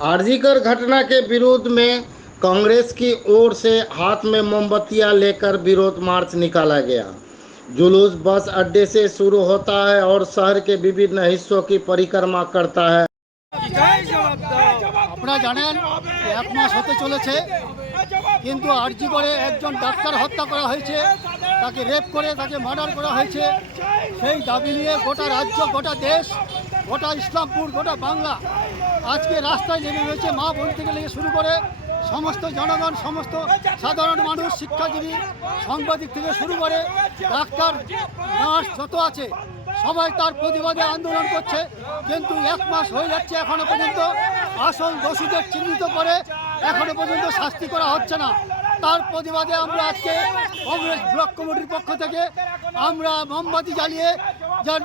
आरजीकर घटना के विरोध में कांग्रेस की ओर से हाथ में मोमबत्तियां लेकर विरोध मार्च निकाला गया। जुलूस बस अड्डे से शुरू होता है और शहर के विभिन्न हिस्सों की परिक्रमा करता है। আপনারা জানেন এক মাস হতে চলেছে, কিন্তু আরজি করে একজন ডাক্তার হত্যা করা হয়েছে, তাকে রেপ করে তাকে মার্ডার করা হয়েছে। সেই দাবি নিয়ে গোটা রাজ্য, গোটা দেশ, গোটা ইসলামপুর, গোটা বাংলা আজকে রাস্তায় নেমে হয়েছে। মা বোন থেকে লেগে শুরু করে সমস্ত জনগণ, সমস্ত সাধারণ মানুষ, শিক্ষাজীবী, সাংবাদিক থেকে শুরু করে ডাক্তার, নার্স যত আছে সবাই তার প্রতিবাদে আন্দোলন করছে। কিন্তু এক মাস হয়ে যাচ্ছে, এখনো পর্যন্ত আসল দোষীদের চিহ্নিত করে এখনো পর্যন্ত শাস্তি করা হচ্ছে না। তার প্রতিবাদে আমরা আজকে কংগ্রেস ব্লক কমিটির পক্ষ থেকে আমরা মোমবাতি জ্বালিয়ে যার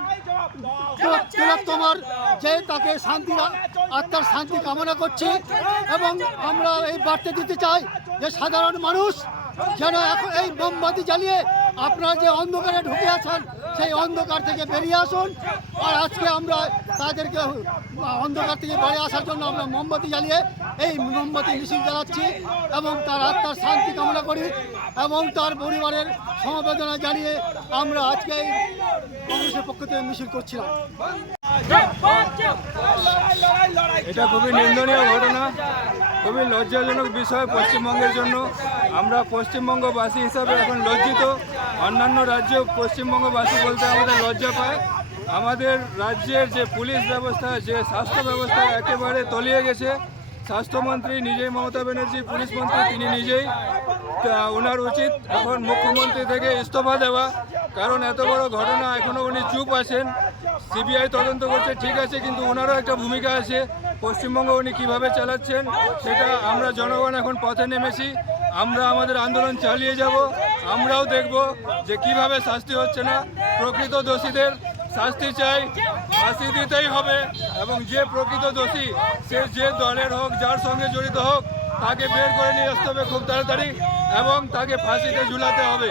তিলোত্তমার যে তাকে শান্তি, আত্মার শান্তি কামনা করছি। এবং আমরা এই বার্তা দিতে চাই যে সাধারণ মানুষ যেন এখন এই মোমবাতি জ্বালিয়ে আপনারা যে অন্ধকারে ঢুকে আছেন সেই অন্ধকার থেকে বেরিয়ে আসুন। আর আজকে আমরা তাদেরকে অন্ধকার থেকে বেরিয়ে আসার জন্য আমরা মোমবাতি জ্বালিয়ে এই মোমবাতি মিছিল চালাচ্ছি এবং তার আত্মার শান্তি কামনা করি এবং তার পরিবারের সমবেদনা জানিয়ে আমরা আজকে এই কংগ্রেসের পক্ষ থেকে মিছিল করছিলাম। এটা খুবই নিন্দনীয় ঘটনা, খুবই লজ্জাজনক বিষয় পশ্চিমবঙ্গের জন্য। আমরা পশ্চিমবঙ্গবাসী হিসাবে এখন লজ্জিত। অন্যান্য রাজ্য পশ্চিমবঙ্গবাসী বলতে আমাদের লজ্জা পায়। আমাদের রাজ্যের যে পুলিশ ব্যবস্থা, যে স্বাস্থ্য ব্যবস্থা একেবারে তলিয়ে গেছে। স্বাস্থ্যমন্ত্রী নিজেই, মমতা ব্যানার্জি পুলিশ মন্ত্রী, তিনি নিজেই, ওনার উচিত এখন মুখ্যমন্ত্রী থেকে ইস্তফা দেওয়া। কারণ এত বড় ঘটনা এখনও উনি চুপ আছেন। সিবিআই তদন্ত করছে, ঠিক আছে, কিন্তু ওনারও একটা ভূমিকা আছে। পশ্চিমবঙ্গ উনি কীভাবে চালাচ্ছেন সেটা আমরা জনগণ এখন পথে নেমেছি। আমরা আমাদের আন্দোলন চালিয়ে যাব। আমরাও দেখব যে কিভাবে শাস্তি হচ্ছে না। প্রকৃত দোষীদের শাস্তি চাই, ফাঁসি দিতেই হবে। এবং যে প্রকৃত দোষী, সে যে দলের হোক, যার সঙ্গে জড়িত হোক, তাকে বের করে নিয়ে আসতে হবে খুব তাড়াতাড়ি এবং তাকে ফাঁসিতে ঝুলাতে হবে।